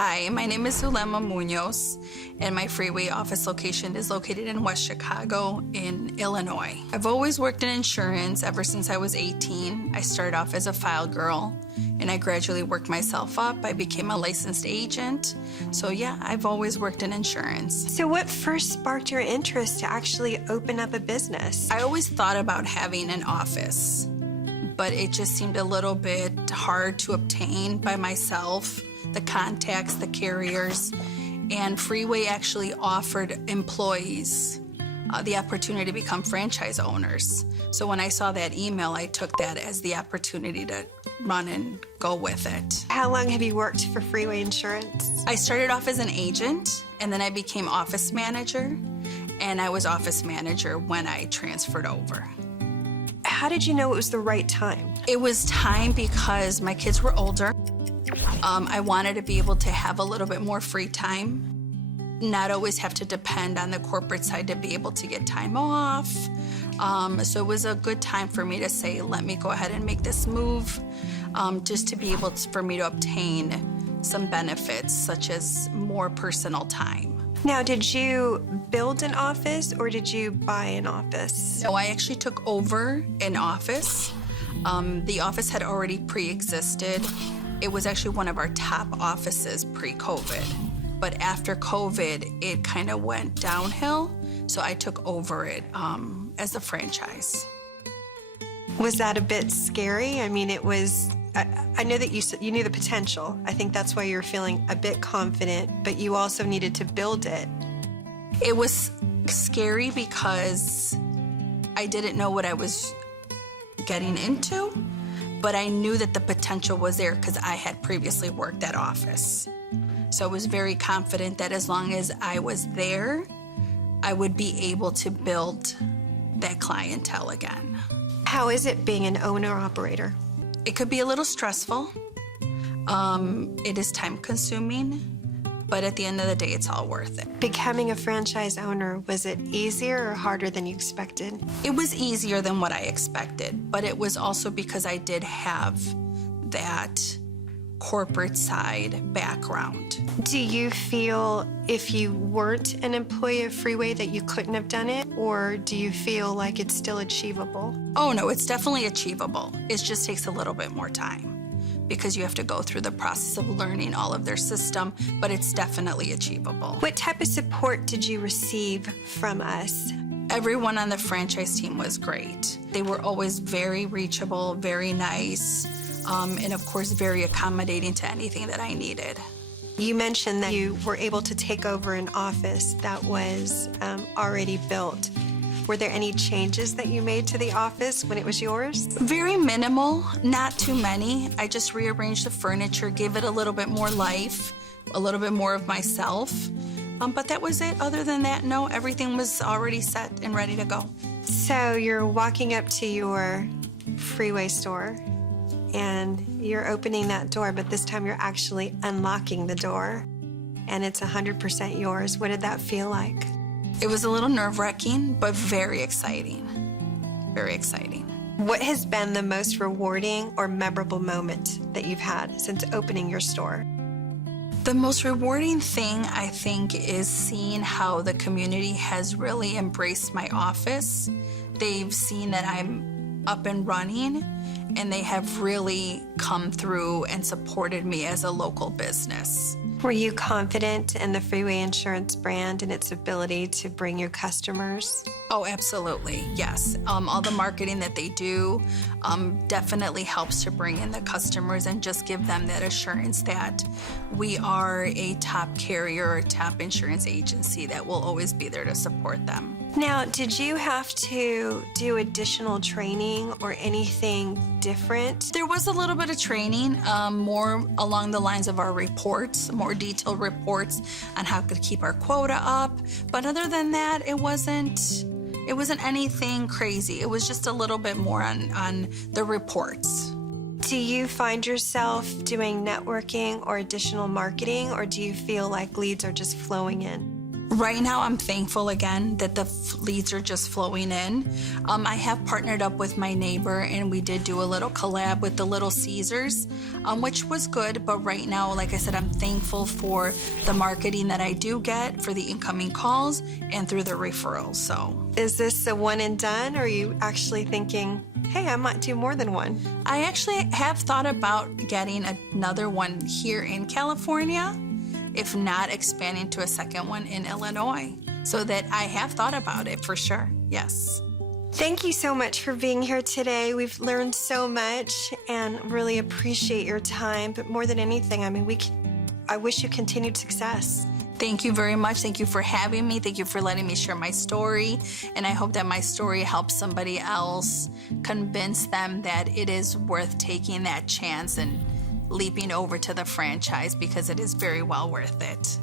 Hi, my name is Sullema, and my Freeway office location is located in West Chicago in Illinois. I've always worked in insurance ever since I was 18. I started off as a file girl, and I gradually worked myself up. I became a licensed agent. So yeah, I've always worked in insurance. So what first sparked your interest to actually open up a business? I always thought about having an office, but it just seemed a little bit hard to obtain by myself. The contacts, the carriers, and Freeway actually offered employees the opportunity to become franchise owners. So when I saw that email, I took that as the opportunity to run and go with it. How long have you worked for Freeway Insurance? I started off as an agent, and then I became office manager, and I was office manager when I transferred over. How did you know it was the right time? It was time because my kids were older. I wanted to be able to have a little bit more free time, not always have to depend on the corporate side to be able to get time off. So it was a good time for me to say, let me go ahead and make this move, just to be able for me to obtain some benefits such as more personal time. Now, did you build an office or did you buy an office? No, I actually took over an office. The office had already pre-existed. It was actually one of our top offices pre-COVID. But after COVID, it kind of went downhill. So I took over it as a franchise. Was that a bit scary? I mean, it was, I know that you knew the potential. I think that's why you're feeling a bit confident, but you also needed to build it. It was scary because I didn't know what I was getting into. But I knew that the potential was there because I had previously worked that office. So I was very confident that as long as I was there, I would be able to build that clientele again. How is it being an owner-operator? It could be a little stressful. It is time-consuming, but at the end of the day, it's all worth it. Becoming a franchise owner, was it easier or harder than you expected? It was easier than what I expected, but it was also because I did have that corporate side background. Do you feel if you weren't an employee of Freeway that you couldn't have done it, or do you feel like it's still achievable? Oh no, it's definitely achievable. It just takes a little bit more time, because you have to go through the process of learning all of their system, but it's definitely achievable. What type of support did you receive from us? Everyone on the franchise team was great. They were always very reachable, very nice, and of course very accommodating to anything that I needed. You mentioned that you were able to take over an office that was already built. Were there any changes that you made to the office when it was yours? Very minimal, not too many. I just rearranged the furniture, gave it a little bit more life, a little bit more of myself. But that was it. Other than that, no, everything was already set and ready to go. So you're walking up to your Freeway store and you're opening that door, but this time you're actually unlocking the door and it's 100% yours. What did that feel like? It was a little nerve-wracking, but very exciting. Very exciting. What has been the most rewarding or memorable moment that you've had since opening your store? The most rewarding thing, I think, is seeing how the community has really embraced my office. They've seen that I'm up and running, and they have really come through and supported me as a local business. Were you confident in the Freeway Insurance brand and its ability to bring you customers? Oh, absolutely, yes. All the marketing that they do definitely helps to bring in the customers and just give them that assurance that we are a top carrier or top insurance agency that will always be there to support them. Now, did you have to do additional training or anything different? There was a little bit of training, more along the lines of our reports, more detailed reports on how to keep our quota up. But other than that, it wasn't anything crazy. It was just a little bit more on the reports. Do you find yourself doing networking or additional marketing, or do you feel like leads are just flowing in? Right now, I'm thankful again that the leads are just flowing in. I have partnered up with my neighbor and we did do a little collab with the Little Caesars, which was good. But right now, like I said, I'm thankful for the marketing that I do get, for the incoming calls and through the referrals. So, is this a one and done, or are you actually thinking, hey, I might do more than one? I actually have thought about getting another one here in California, if not expanding to a second one in Illinois. So that I have thought about it for sure. Yes. Thank you so much for being here today. We've learned so much and really appreciate your time. But more than anything, I mean, I wish you continued success. Thank you very much. Thank you for having me. Thank you for letting me share my story. And I hope that my story helps somebody else, convince them that it is worth taking that chance and leaping over to the franchise, because it is very well worth it.